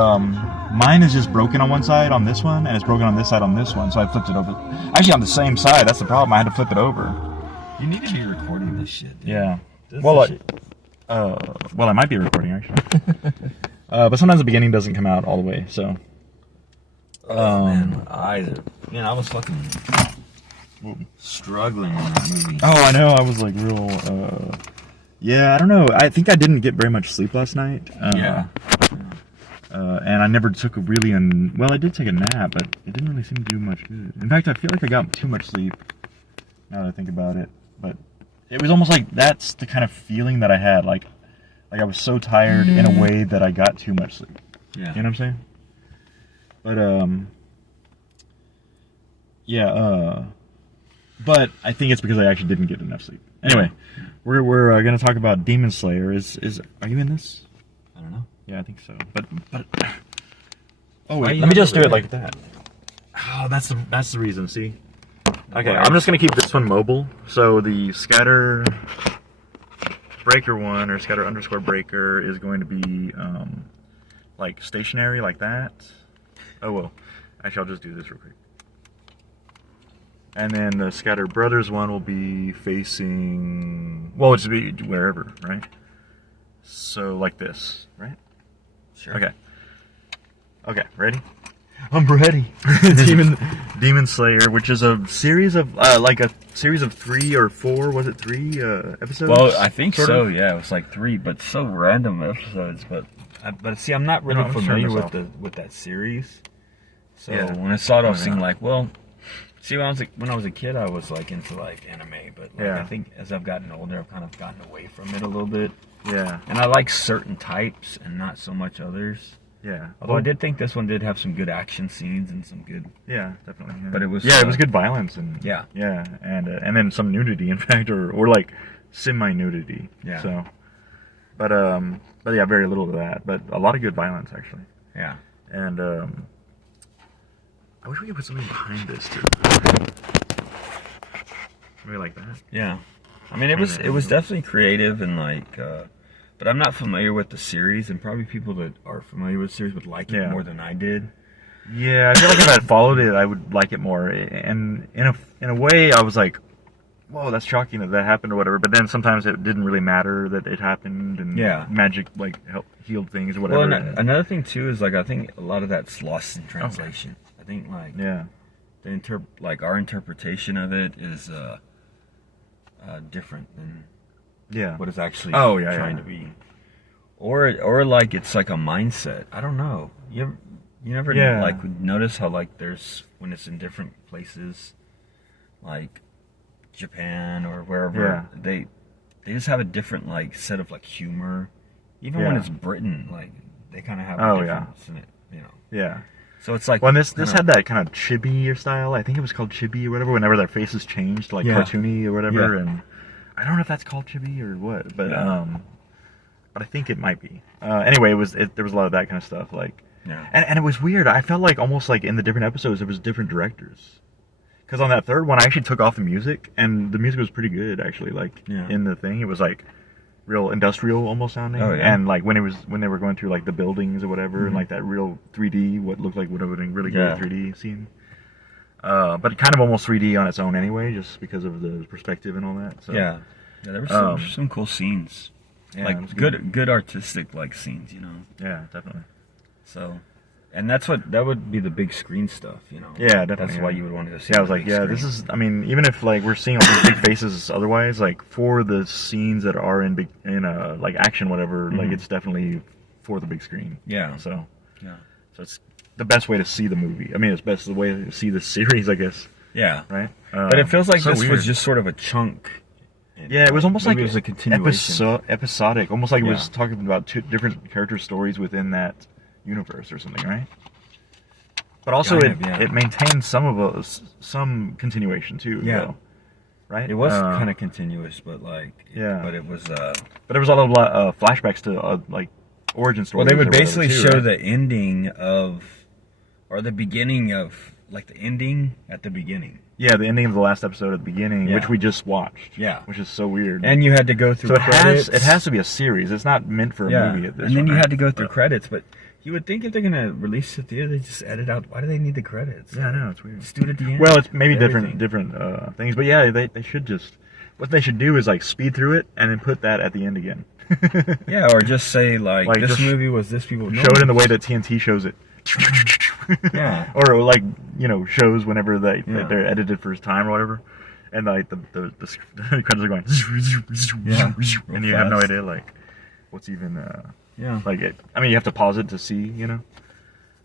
Mine is just broken on one side on this one, and it's broken on this side on this one, so I flipped it over. Actually, on the same side, that's the problem. I had to flip it over. You need to be recording this shit, dude. Yeah. This Well, shit. Well, I might be recording, actually. But sometimes the beginning doesn't come out all the way, so. Man, my eyes are... Man, I was fucking struggling on that movie. Oh, I know. I was like real. Yeah, I don't know. I think I didn't get very much sleep last night. Yeah. And I never took a really. Well, I did take a nap, but it didn't really seem to do much good. In fact, I feel like I got too much sleep. Now that I think about it, but it was almost like that's the kind of feeling that I had. Like I was so tired in a way that I got too much sleep. Yeah. You know what I'm saying? But yeah. But I think it's because I actually didn't get enough sleep. Anyway, we're gonna talk about Demon Slayer. Are you in this? I don't know. Yeah, I think so. But oh Why wait, you let me have just it do it red? like that. Oh, that's the reason. See. Okay, I'm just gonna keep this one mobile. So the scatter breaker one or scatter underscore breaker is going to be like stationary like that. Oh well, actually I'll just do this real quick. And then the Scatter Brothers one will be facing, well, it's be wherever, right? So like this, right? Sure. Okay, ready? I'm ready. Demon Slayer, which is a series of like a series of 3 or 4, was it 3 episodes? Well, I think sort so. of? Yeah, it was like 3, but so random episodes. But see, I'm not really I'm just familiar turning this with that series. So Yeah. when I saw it, I was Oh, thinking yeah. like, well, see, when I was a kid, I was like into like anime, but like, Yeah. I think as I've gotten older, I've kind of gotten away from it a little bit. Yeah, And I like certain types and not so much others. yeah. Although I did think this one did have some good action scenes and some good. Yeah, definitely. Yeah. But it was, it was good violence and yeah. and then some nudity, in fact, or like semi-nudity. Yeah. So, but yeah, very little of that, but a lot of good violence actually. Yeah. And I wish we could put something behind this too. Maybe like that. Yeah. I mean, it was definitely creative and like, but I'm not familiar with the series, and probably people that are familiar with the series would like it Yeah. more than I did. Yeah, I feel like if I had followed it, I would like it more. And in a way, I was like, whoa, that's shocking that happened or whatever. But then sometimes it didn't really matter that it happened, and Yeah. magic like healed things or whatever. Well, another thing too is like I think a lot of that's lost in translation. I think like Yeah. like our interpretation of it is different than Yeah. what it's actually trying to be, or like it's like a mindset. I don't know. You never Yeah. like notice how like there's when it's in different places, like Japan or wherever they just have a different like set of like humor. Even when Yeah. it's Britain, like they kind of have Oh, a yeah. difference in it, you know. Yeah. So it's like Well, and this kinda- had that kind of chibi style. I think it was called chibi or whatever. Whenever their faces changed, like Yeah. cartoony or whatever, Yeah. and I don't know if that's called chibi or what, but Yeah. but I think it might be. Anyway, there was a lot of that kind of stuff, like, Yeah. and it was weird. I felt like almost like in the different episodes there was different directors. Because on that third one, I actually took off the music, and the music was pretty good actually. Like in the thing, it was like real industrial almost sounding. Oh, yeah. And like when they were going through like the buildings or whatever, and like that real 3D, what looked like would have been really good 3D scene. But kind of almost 3D on its own anyway, just because of the perspective and all that. So Yeah, there were some cool scenes, yeah, it like was good artistic like scenes, you know. Yeah, definitely. So, and that would be the big screen stuff, you know. Yeah, definitely. That's yeah. why you would want to go see. Yeah, I was the like, big yeah, screen. this is. I mean, even if like we're seeing all these big faces otherwise, like for the scenes that are in like action, whatever, like it's definitely for the big screen. Yeah. So Yeah. so it's the best way to see the movie. I mean, it's the way to see the series, I guess. Yeah. Right. But it feels like so this weird. was just sort of a chunk. Yeah, it was almost Maybe like it was a continuation. episodic, almost like it was Yeah. talking about two different character stories within that universe or something, right? But also, Kind of, yeah. it maintains some continuation too. Yeah. though, right. It was kind of continuous, but like, Yeah. But it was. But there was a lot of flashbacks to like origin stories. Well, they would or whatever, basically too, show right? the ending of, or the beginning of, like the ending at the beginning. Yeah, the ending of the last episode at the beginning, Yeah. which we just watched. Yeah. which is so weird. And you had to go through so credits. it has to be a series. It's not meant for a movie at this. And then one, you right? had to go through credits, but You would think if they're gonna release it there, they just edit out. Why do they need the credits? Yeah, I know, it's weird. Just do it at the end. Well, it's maybe Everything. different things, but yeah, they should just. What they should do is like speed through it and then put that at the end again. Yeah, or just say like this just movie was this people. Show it in the way that TNT shows it. Yeah. Or like shows whenever Yeah. they're edited for his time or whatever, and like the credits are going. Yeah. And you have no idea like what's even Yeah. like it. I mean, you have to pause it to see.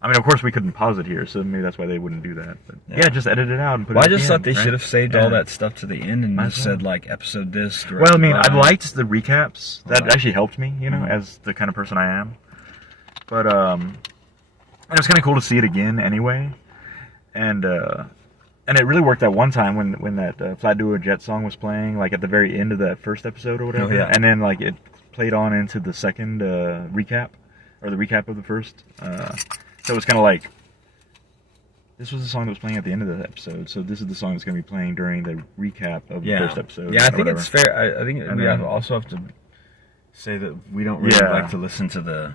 I mean, of course, we couldn't pause it here, so maybe that's why they wouldn't do that. But yeah, just edit it out and put Well, it. I just at thought the they end, should right? have saved Yeah. all that stuff to the end and Might just as well. said like episode this. Well, I mean, I directed by- liked the recaps. That Alright. actually helped me, Mhm. as the kind of person I am. But it was kind of cool to see it again anyway, and it really worked that one time when that Flat Duo Jet song was playing, like at the very end of that first episode or whatever. Oh, yeah. And then like it played on into the second recap, or the recap of the first. So it was kind of like. This was the song that was playing at the end of the episode, so this is the song that's going to be playing during the recap of the first episode. Yeah, I or think whatever. it's fair. I think And we then- also have to say that we don't really Yeah. like to listen to the.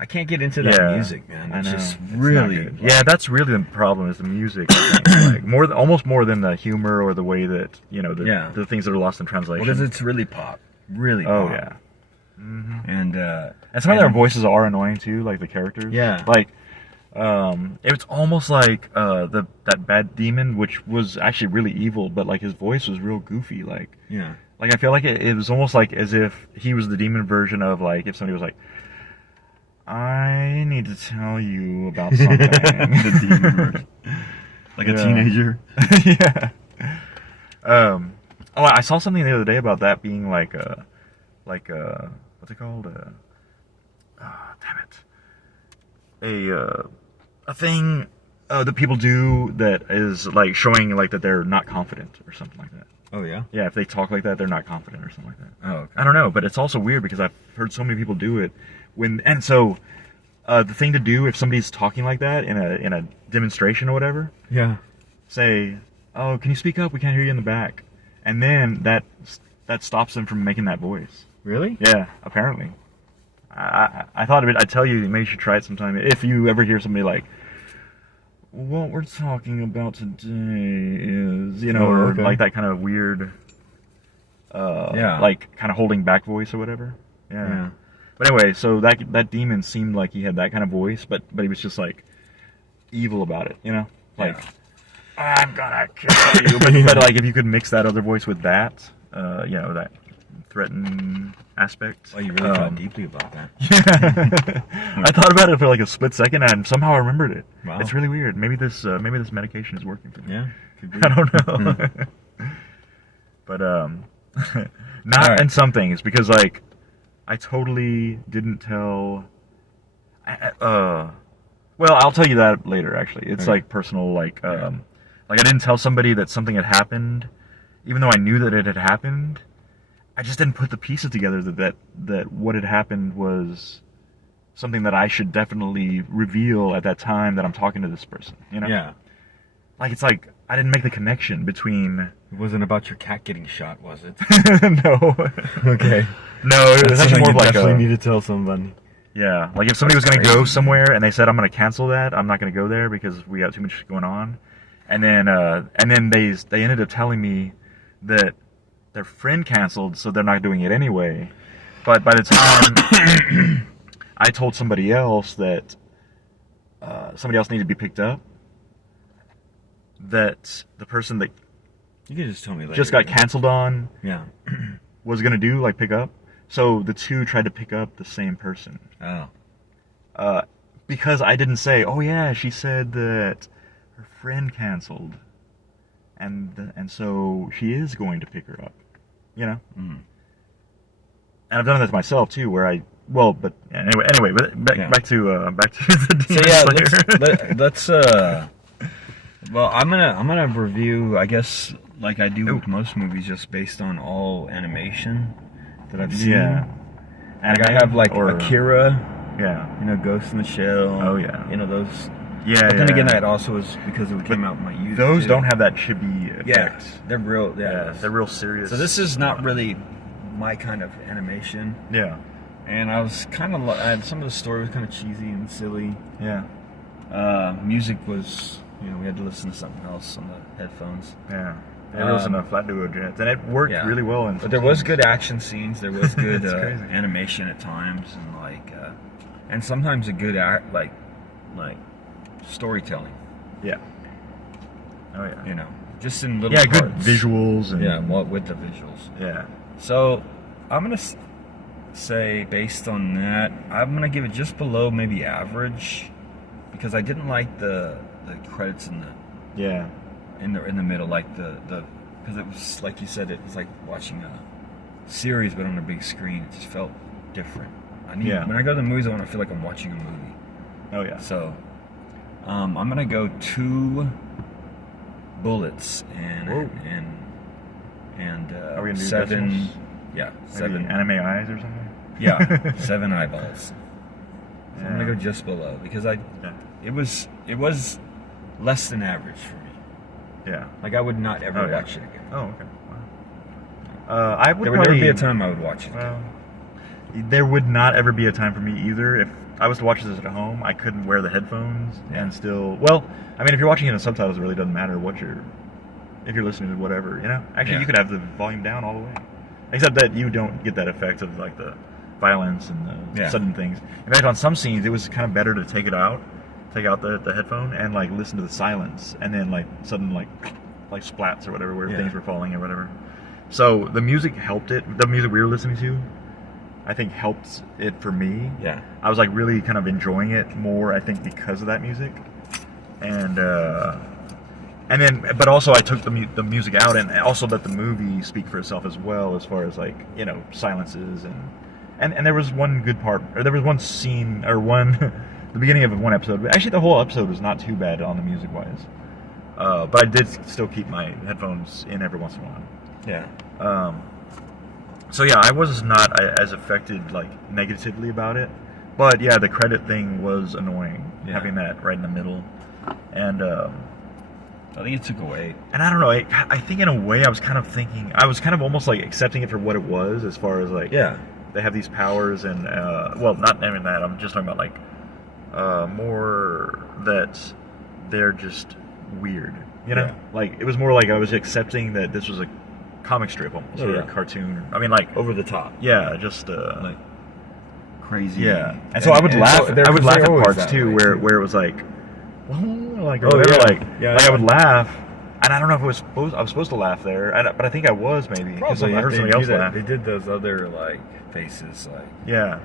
I can't get into that music, man. I It's know. just It's not really. good. Yeah, that's really the problem is the music. I think. Like almost more than the humor or the way that the things that are lost in translation. Well, it's really pop, really. Oh pop. yeah, And and some of their voices are annoying too, like the characters. Yeah. like it's almost like that bad demon, which was actually really evil, but like his voice was real goofy. Like I feel like it was almost like as if he was the demon version of like if somebody was like. I need to tell you about something. The demon version. Like a teenager. Yeah. Oh, I saw something the other day about that being like what's it called? Damn it. A thing that people do that is like showing like that they're not confident or something like that. Oh yeah. Yeah, if they talk like that, they're not confident or something like that. Oh. Okay. I don't know, but it's also weird because I've heard so many people do it so the thing to do if somebody's talking like that in a demonstration or whatever, Yeah. say, "Oh, can you speak up? We can't hear you in the back," and then that stops them from making that voice. Really? Yeah, apparently. I thought of it. I tell you, maybe you should try it sometime if you ever hear somebody like. What we're talking about today is, or okay. like that kind of weird, like kind of holding back voice or whatever. Yeah. But anyway, so that demon seemed like he had that kind of voice, but he was just like evil about it, like I'm gonna kill you. But like if you could mix that other voice with that, that threatening aspect. Oh, you really thought deeply about that. Yeah. I thought about it for like a split second and somehow I remembered it. Wow. It's really weird. Maybe this medication is working for me. Yeah. Could be. I don't know. But not right. in some things because like I totally didn't tell. Well, I'll tell you that later. Actually, it's Okay. like personal. Like I didn't tell somebody that something had happened, even though I knew that it had happened. I just didn't put the pieces together that what had happened was something that I should definitely reveal at that time that I'm talking to this person. Yeah. Like it's like I didn't make the connection between. It wasn't about your cat getting shot, was it? No. Okay. No, it was actually more of like definitely a. need to tell somebody. Yeah, like if somebody was going to go somewhere and they said I'm going to cancel that, I'm not going to go there because we got too much going on, and then they ended up telling me that their friend canceled, so they're not doing it anyway. But by the time I told somebody else that somebody else needed to be picked up, that the person that You can just tell me later. just got canceled on Yeah. was going to do like pick up. So the two tried to pick up the same person. Oh. Because I didn't say, oh yeah, she said that her friend canceled, and so she is going to pick her up, Mm. And I've done that to myself too, where but anyway, back to the So Demon yeah, Slayer. let's well, I'm gonna review, I guess, like I do with most movies, just based on all animation that I've seen. Yeah. Like I have like Akira, Yeah. Ghost in the Shell. Oh, yeah. Those. Yeah. But then yeah. again, that also is because it came out in my youth. Those too. don't have that chibi effect. Yeah, they're real. Yeah, Yeah, they're real serious. So this is not really my kind of animation. Yeah. and I was kind of some of the story was kind of cheesy and silly. Yeah. Music was, we had to listen to something else on the headphones. Yeah. It was in a flat duo jet, and it worked really well. But there was good action scenes. There was good animation at times, and and sometimes a good like storytelling. Yeah. Oh yeah. Just in little good parts. visuals. And, with the visuals. Yeah. So I'm gonna say, based on that, I'm gonna give it just below maybe average, because I didn't like the credits in the middle, like because it was like you said, it was like watching a series but on a big screen. It just felt different. When I go to the movies, I want to feel like I'm watching a movie. Oh yeah. So I'm gonna go 2 bullets and Are we gonna do 7. decimals? Yeah, Maybe 7 anime eyes or something. Yeah, 7 eyeballs. So Yeah. I'm gonna go just below, because it was less than average for me. Yeah. Like, I would not ever watch it again. Oh, okay. Wow. I would There would probably never be a time I would watch it again. Well, there would not ever be a time for me either. If I was to watch this at home, I couldn't wear the headphones and still. Well, I mean, if you're watching it in subtitles, it really doesn't matter if you're listening to whatever. Actually, you could have the volume down all the way, except that you don't get that effect of like the violence and the sudden things. In fact, on some scenes, it was kind of better to take out the headphone and like listen to the silence, and then like sudden like splats or whatever where things were falling or whatever. So the music helped it. The music we were listening to, I think, helped it for me. Yeah. I was like really kind of enjoying it more, I think, because of that music. And then, but also I took the music out and also let the movie speak for itself as well, as far as like, silences and there was one good part, or there was one scene, or the beginning of one episode. Actually, the whole episode was not too bad on the music wise. But I did still keep my headphones in every once in a while. Yeah. So yeah, I was not as affected like negatively about it, but yeah, the credit thing was annoying, having that right in the middle, and I think it took away. And I don't know, I think in a way I was kind of almost like accepting it for what it was, as far as like they have these powers and well, not even that. I'm just talking about like more that they're just weird, Like it was more like I was accepting that this was a comic strip almost, or a cartoon. I mean, like over the top. Yeah, just like crazy. Yeah, and so I would laugh. I would laugh at parts too, where it was like, like or whatever. I would laugh, and I don't know if I was supposed to laugh there, but I think I was maybe because I heard somebody else laugh. They did those other like faces, like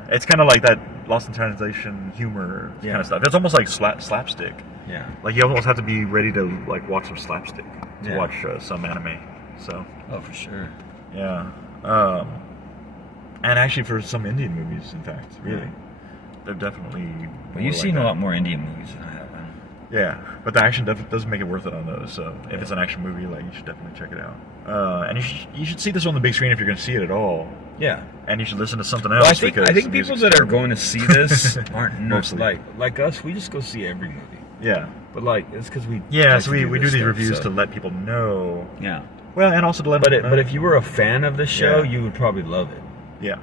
it's kind of like that Lost in Translation humor kind of stuff. It's almost like slapstick. Yeah, like you almost have to be ready to like watch some slapstick to watch some anime. So. Oh, for sure. Yeah. And actually, for some Indian movies, in fact, really, they're definitely. Well, you've seen a lot more Indian movies than I have. Yeah, but the action doesn't make it worth it on those. So if it's an action movie, like you should definitely check it out. And you should see this on the big screen if you're going to see it at all. Yeah. And you should listen to something else. Well, I think people that are going to see this aren't mostly like us. We just go see every movie. Yeah. But like it's because we. Yeah, so we do these reviews to let people know. Yeah. Well, and also to let them know. But if you were a fan of the show, you would probably love it. Yeah.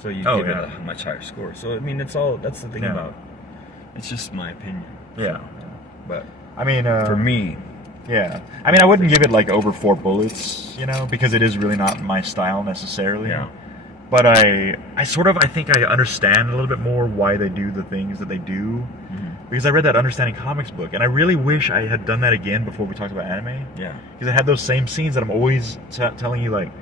So you'd give it a much higher score. So I mean, that's the thing about. It's just my opinion. Yeah. But I mean, for me, yeah. I mean, I wouldn't give it like over 4 bullets, because it is really not my style necessarily. Yeah. But I think I understand a little bit more why they do the things that they do. Because I read that Understanding Comics book, and I really wish I had done that again before we talked about anime. Yeah. Because it had those same scenes that I'm always telling you, like,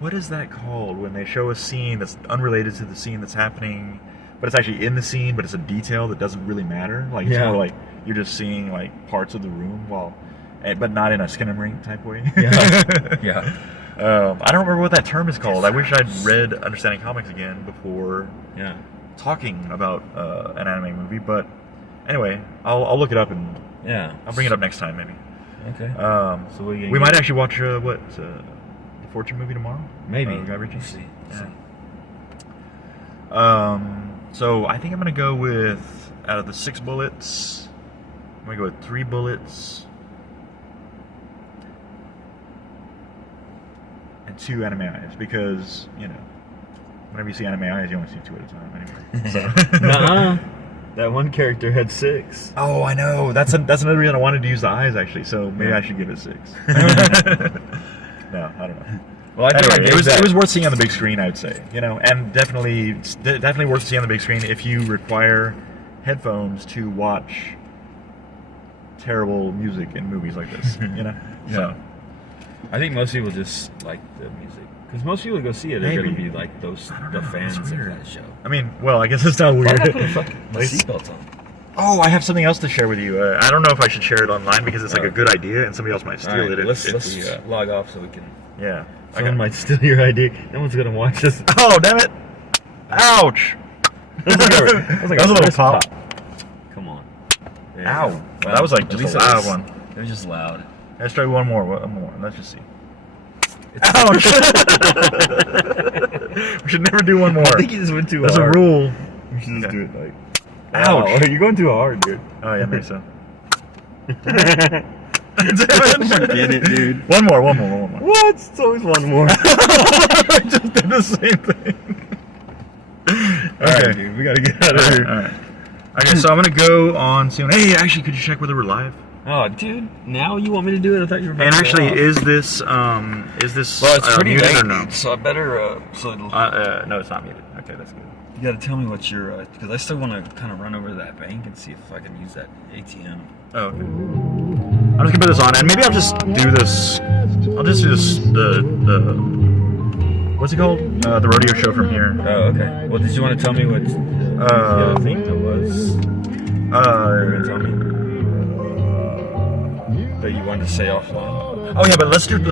what is that called when they show a scene that's unrelated to the scene that's happening, but it's actually in the scene, but it's a detail that doesn't really matter. Like, it's more like you're just seeing, like, parts of the room but not in a Skinamarink type way. Yeah. Yeah. I don't remember what that term is called. I wish I'd read Understanding Comics again before talking about an anime movie, but anyway, I'll look it up and I'll bring it up next time maybe. Okay. So we might actually watch the Fortune movie tomorrow. Maybe. Guy Ritchie. We'll see. So I think I'm gonna go with, out of the 6 bullets, I'm gonna go with 3 bullets and 2 anime eyes, because whenever you see anime eyes, you only see 2 at a time anyway. So. Nuh-uh. That one character had 6. Oh, I know. That's another reason I wanted to use the eyes, actually. So maybe I should give it 6. No, I don't know. Well, I think Anyway, I it was worth seeing on the big screen, I'd say. You know, and definitely worth seeing on the big screen if you require headphones to watch terrible music in movies like this. You know. Yeah. So, I think most people just like the music. Because most people who go see it are Maybe. going to be like the fans of weird. that show. I mean, well, I guess it's not Why weird. not put a fucking my Nice. seatbelt on? Oh, I have something else to share with you. I don't know if I should share it online because it's like a good idea and somebody else might steal it. Let's if we, log off so we can. yeah. Someone might steal your ID. No one's going to watch this. Oh, damn it! Ouch! That was a little wrist pop. Come on. Ow! Well, That was like at just least a it loud was- one. It was just loud. Let's try one more. Let's just see. Ouch! We should never do one more. I think you just went too That's hard. a rule. We should just Okay. do it like. Ouch. Wow, you're going too hard, dude. Oh yeah, maybe so. Get it, dude. One more. What? It's always one more. I just did the same thing. Okay, dude, we gotta get out of here. All right. Okay, so I'm gonna go on soon. Hey, actually, could you check whether we're live? Oh, dude, now you want me to do it? I thought you were about And to go actually, off. is this Well, it's pretty muted late, or no? so I better, No, it's not muted. Okay, that's good. you gotta tell me what your, because I still want to kind of run over to that bank and see if I can use that ATM. Oh, okay. I'm just gonna put this on, and maybe I'll just do this. I'll just do this. The what's it called? The rodeo show from here. Oh, okay. Well, did you want to tell me what the other thing that was? You're gonna tell me that you wanted to say offline. Oh yeah, but let's do.